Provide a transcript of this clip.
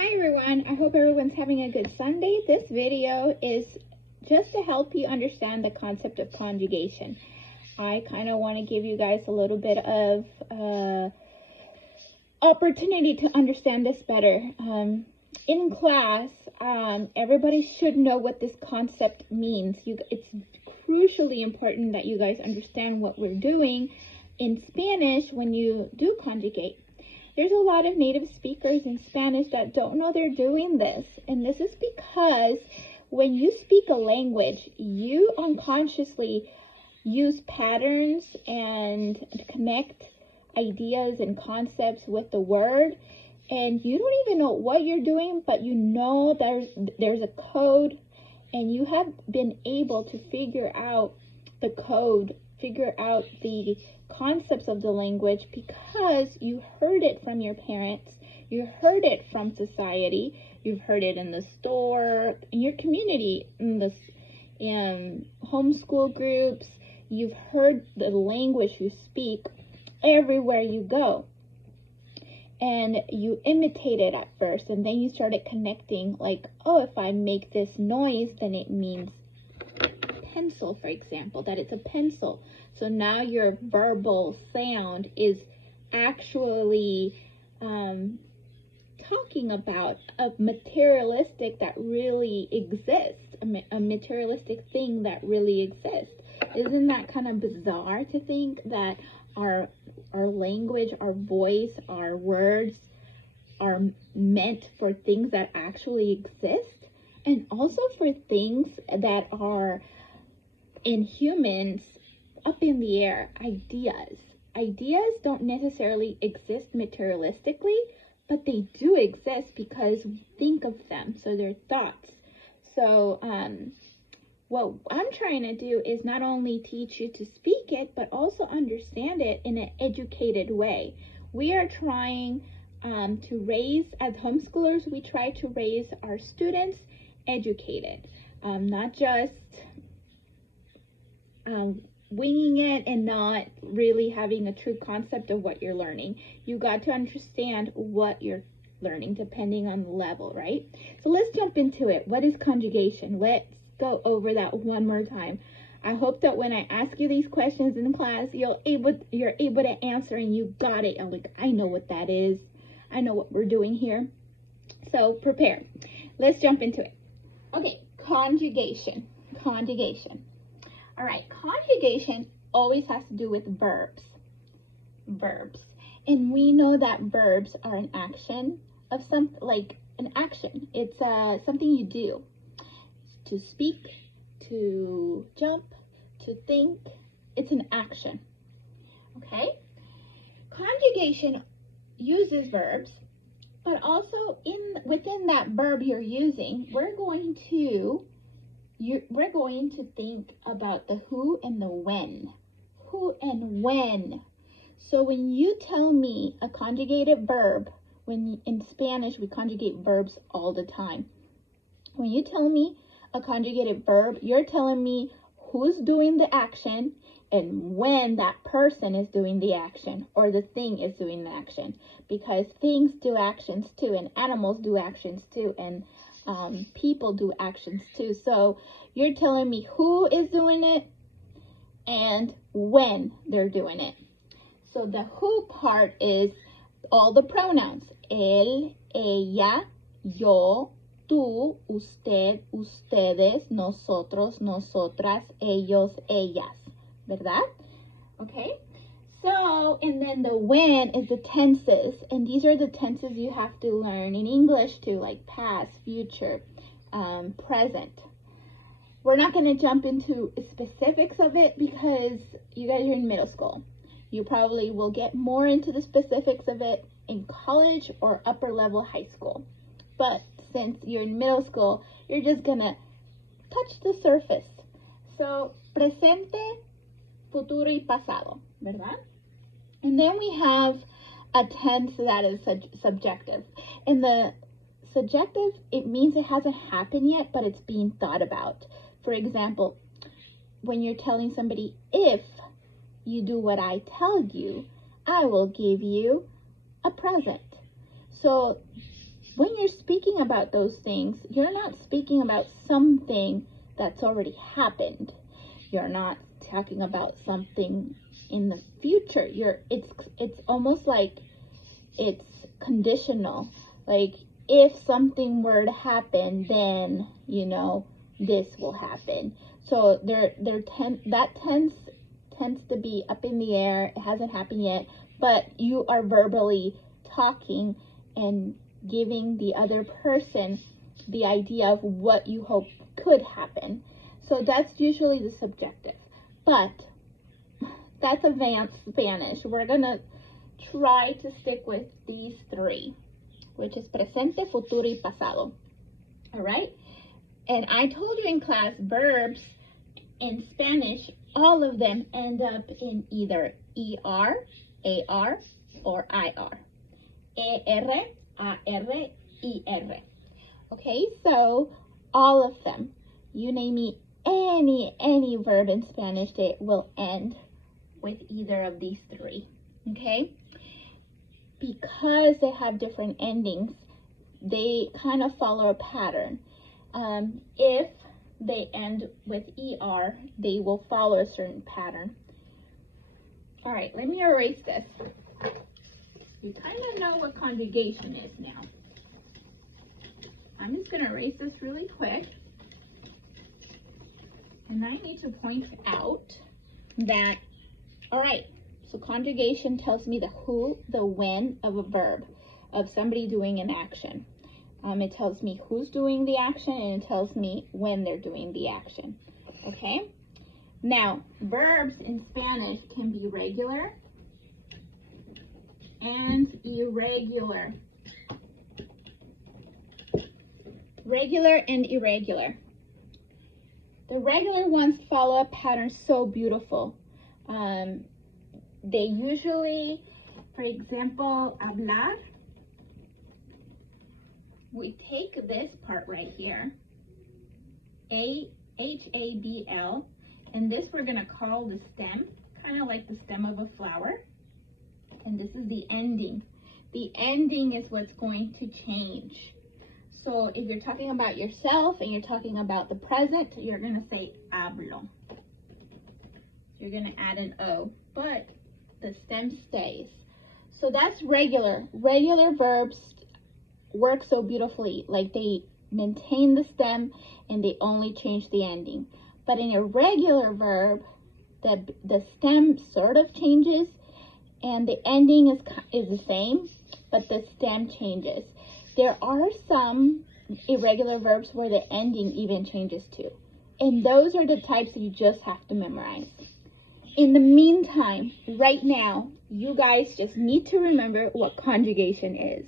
Hi everyone, I hope everyone's having a good Sunday. This video is just to help you understand the concept of conjugation. I kind of want to give you guys a little bit of opportunity to understand this better. In class, everybody should know what this concept means. It's crucially important that you guys understand what we're doing in Spanish when you do conjugate. There's a lot of native speakers in Spanish that don't know they're doing this. And this is because when you speak a language, you unconsciously use patterns and connect ideas and concepts with the word. And you don't even know what you're doing, but you know there's a code, and you have been able to figure out the code, figure out the concepts of the language because you heard it from your parents, you heard it from society, you've heard it in the store, in your community, in homeschool groups, you've heard the language you speak everywhere you go. And you imitate it at first, and then you started connecting, like, oh, if I make this noise, then it means pencil, for example, that it's a pencil. So now your verbal sound is actually talking about a materialistic that really exists, a materialistic thing that really exists. Isn't that kind of bizarre to think that our language, our voice, our words are meant for things that actually exist, and also for things that are in humans up in the air, ideas. Ideas don't necessarily exist materialistically, but they do exist because we think of them, so they're thoughts. So what I'm trying to do is not only teach you to speak it, but also understand it in an educated way. We are trying to raise, as homeschoolers, we try to raise our students educated, not just winging it and not really having a true concept of what you're learning. You got to understand what you're learning depending on the level, right? So let's jump into it. What is conjugation? Let's go over that one more time. I hope that when I ask you these questions in class, you're able to answer and you got it. I'm like, I know what that is. I know what we're doing here. So prepare. Let's jump into it. Okay, conjugation. Conjugation. All right, conjugation always has to do with verbs. Verbs. And we know that verbs are an action of an action. It's something you do. To speak, to jump, to think. It's an action. Okay? Conjugation uses verbs, but also within that verb you're using, we're going to think about the who and the when. Who and when. So when you tell me a conjugated verb, in Spanish we conjugate verbs all the time. When you tell me a conjugated verb, you're telling me who's doing the action and when that person is doing the action or the thing is doing the action, because things do actions too, and animals do actions too, and people do actions too. So you're telling me who is doing it and when they're doing it. So the who part is all the pronouns. Él, ella, yo, tú, usted, ustedes, nosotros, nosotras, ellos, ellas. ¿Verdad? Okay. So, and then the when is the tenses, and these are the tenses you have to learn in English too, like past, future, present. We're not going to jump into specifics of it because you guys are in middle school. You probably will get more into the specifics of it in college or upper level high school. But since you're in middle school, you're just going to touch the surface. So, presente, futuro y pasado, ¿verdad? And then we have a tense that is subjective. And the subjective, it means it hasn't happened yet, but it's being thought about. For example, when you're telling somebody, if you do what I tell you, I will give you a present. So when you're speaking about those things, you're not speaking about something that's already happened. You're not talking about something in the future. It's almost like it's conditional. Like, if something were to happen, then, you know, this will happen. So that tends to be up in the air. It hasn't happened yet, but you are verbally talking and giving the other person the idea of what you hope could happen. So that's usually the subjective. But that's advanced Spanish. We're gonna try to stick with these three, which is presente, futuro, y pasado. All right? And I told you in class, verbs in Spanish, all of them end up in either ER, AR, or IR. ER, AR, IR. Okay, so all of them. You name me any verb in Spanish, they will end with either of these three. Okay? Because they have different endings, they kind of follow a pattern. If they end with ER, they will follow a certain pattern. All right, let me erase this. You kind of know what conjugation is now. I'm just going to erase this really quick. And I need to point out that, all right, so conjugation tells me the who, the when of a verb, of somebody doing an action. It tells me who's doing the action, and it tells me when they're doing the action. Okay? Now, verbs in Spanish can be regular and irregular. Regular and irregular. The regular ones follow a pattern so beautiful. They usually, for example, hablar, we take this part right here, H-A-B-L, and this we're going to call the stem, kind of like the stem of a flower. And this is the ending. The ending is what's going to change. So if you're talking about yourself and you're talking about the present, you're going to say hablo. You're going to add an O, but the stem stays. So that's regular. Regular verbs work so beautifully, like they maintain the stem and they only change the ending. But in a regular verb, the stem sort of changes and the ending is the same, but the stem changes. There are some irregular verbs where the ending even changes too. And those are the types that you just have to memorize. In the meantime, right now, you guys just need to remember what conjugation is.